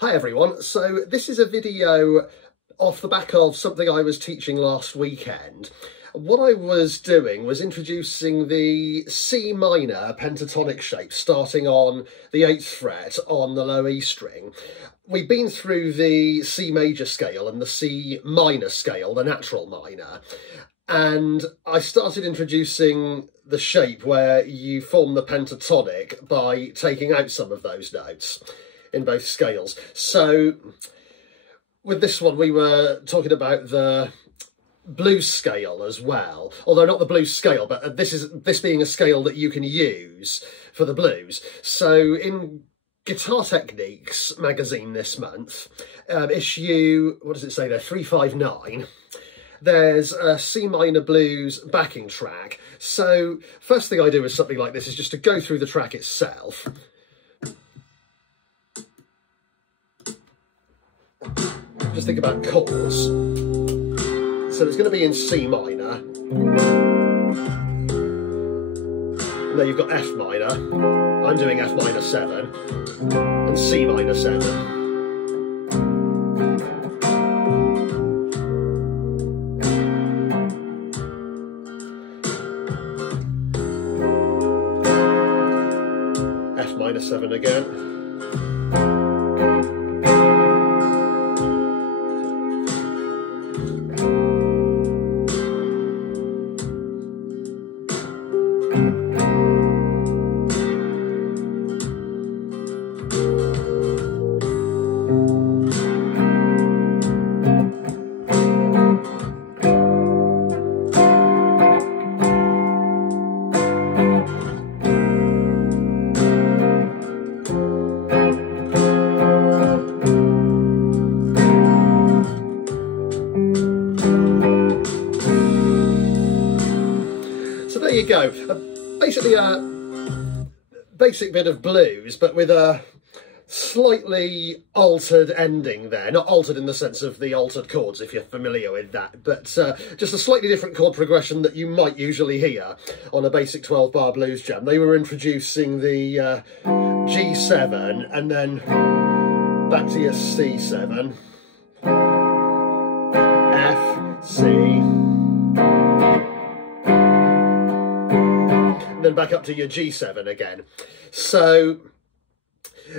Hi everyone, so this is a video off the back of something I was teaching last weekend. What I was doing was introducing the C minor pentatonic shape starting on the 8th fret on the low E string. We've been through the C major scale and the C minor scale, the natural minor, and I started introducing the shape where you form the pentatonic by taking out some of those notes in both scales. So with this one we were talking about the blues scale as well, although not the blues scale, but this being a scale that you can use for the blues. So in Guitar Techniques magazine this month, issue, what does it say there, 359, there's a C minor blues backing track. So first thing I do with something like this is just to go through the track itself. Just think about chords. So it's going to be in C minor. And then you've got F minor. I'm doing F minor 7 and C minor 7. F minor 7 again. There you go, basically a basic bit of blues, but with a slightly altered ending there. Not altered in the sense of the altered chords, if you're familiar with that, but just a slightly different chord progression that you might usually hear on a basic 12-bar blues jam. They were introducing the G7 and then back to your C7, F, C, then back up to your G7 again. So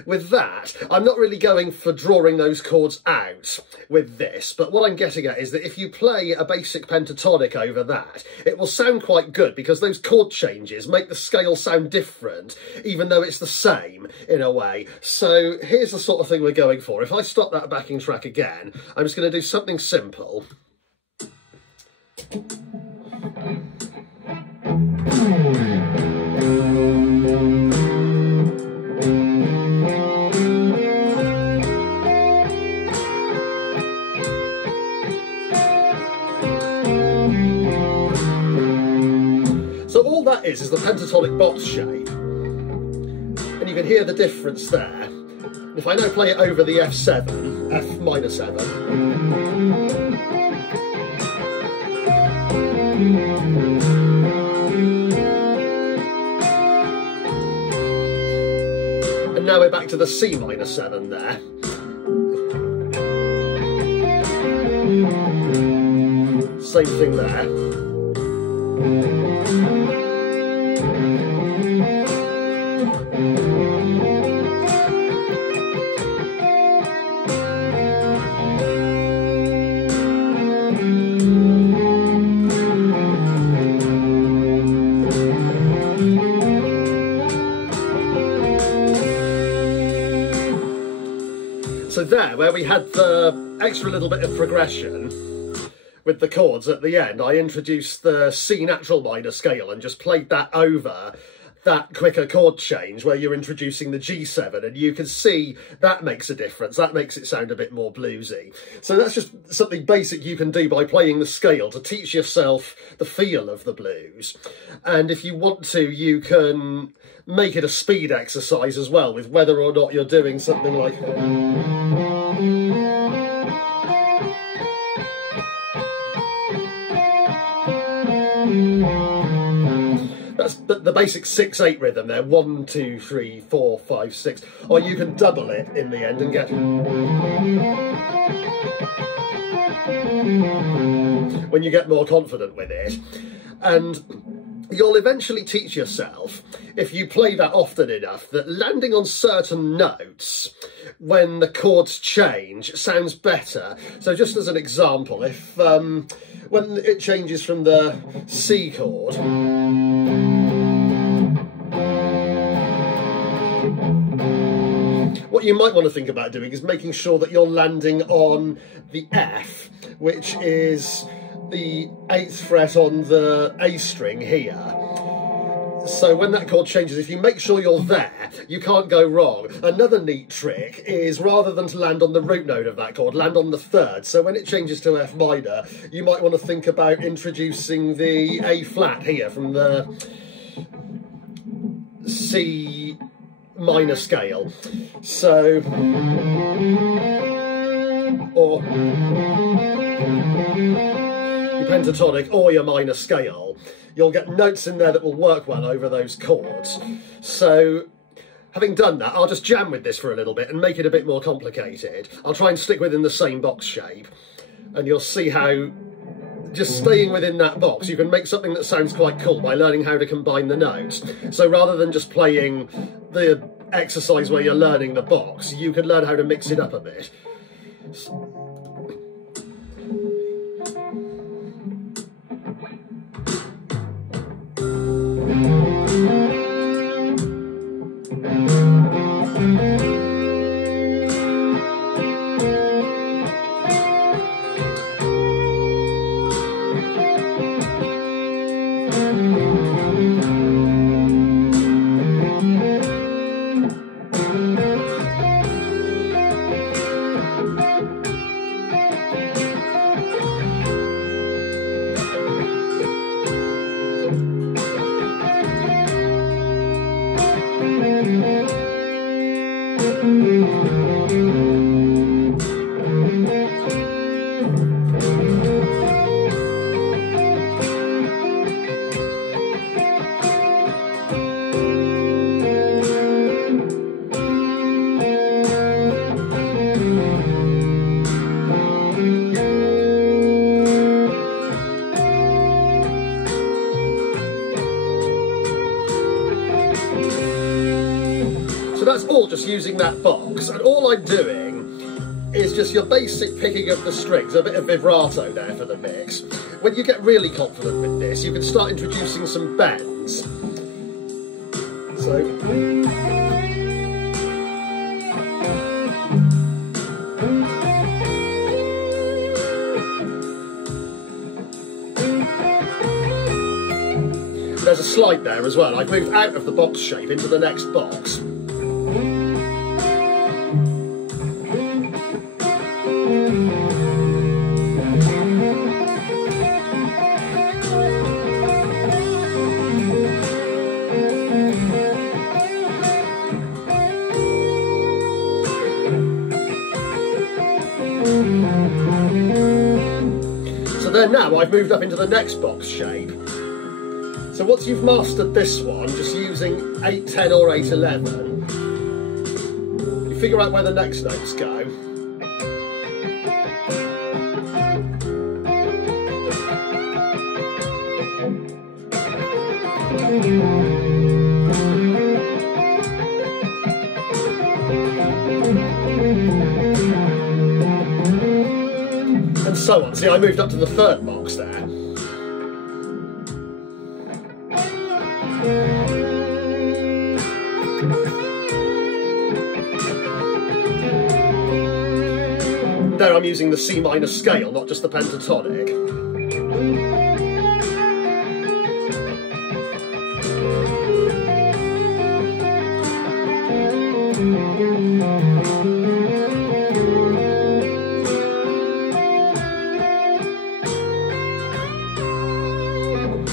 with that, I'm not really going for drawing those chords out with this, but what I'm getting at is that if you play a basic pentatonic over that, it will sound quite good because those chord changes make the scale sound different, even though it's the same in a way. So here's the sort of thing we're going for. If I stop that backing track again, I'm just going to do something simple. So all that is the pentatonic box shape, and you can hear the difference there. And if I now play it over the F7, F minor 7, and now we're back to the C minor 7 there. Same thing there. So there, where we had the extra little bit of progression with the chords at the end, I introduced the C natural minor scale and just played that over that quicker chord change where you're introducing the G7, and you can see that makes a difference. That makes it sound a bit more bluesy. So that's just something basic you can do by playing the scale to teach yourself the feel of the blues. And if you want to, you can make it a speed exercise as well, with whether or not you're doing something like that's the basic 6/8 rhythm there, 1, 2, 3, 4, 5, 6, or you can double it in the end and get, when you get more confident with it. And you'll eventually teach yourself, if you play that often enough, that landing on certain notes when the chords change sounds better. So just as an example, if when it changes from the C chord, what you might want to think about doing is making sure that you're landing on the F, which is the 8th fret on the A string here. So when that chord changes, if you make sure you're there, you can't go wrong. Another neat trick is, rather than to land on the root note of that chord, land on the 3rd. So when it changes to F minor, you might want to think about introducing the A flat here from the C minor scale. So, or your pentatonic or your minor scale. You'll get notes in there that will work well over those chords. So, having done that, I'll just jam with this for a little bit and make it a bit more complicated. I'll try and stick within the same box shape, and you'll see how, just staying within that box, you can make something that sounds quite cool by learning how to combine the notes. So rather than just playing the exercise where you're learning the box, you can learn how to mix it up a bit. So that's all just using that box, and all I'm doing is just your basic picking of the strings, a bit of vibrato there for the mix. When you get really confident with this, you can start introducing some bends. So, there's a slide there as well. I've moved out of the box shape into the next box. So there, now I've moved up into the next box shape. So once you've mastered this one, just using 8/10 or 8/11, you figure out where the next notes go. And so on. See, I moved up to the 3rd box there. There I'm using the C minor scale, not just the pentatonic.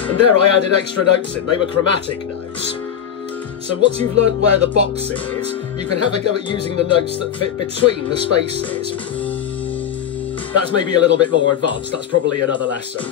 And there I added extra notes in. They were chromatic notes. So once you've learnt where the box is, you can have a go at using the notes that fit between the spaces. That's maybe a little bit more advanced. That's probably another lesson.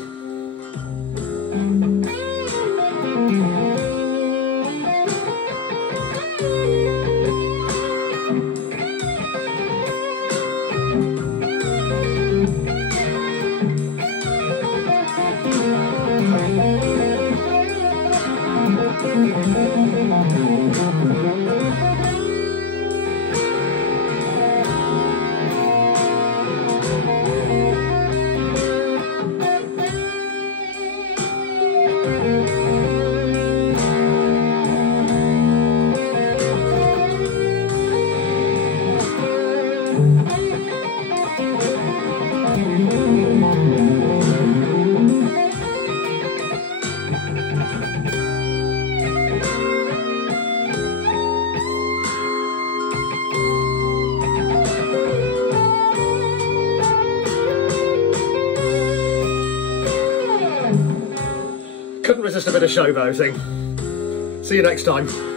just a bit of showboating. See you next time.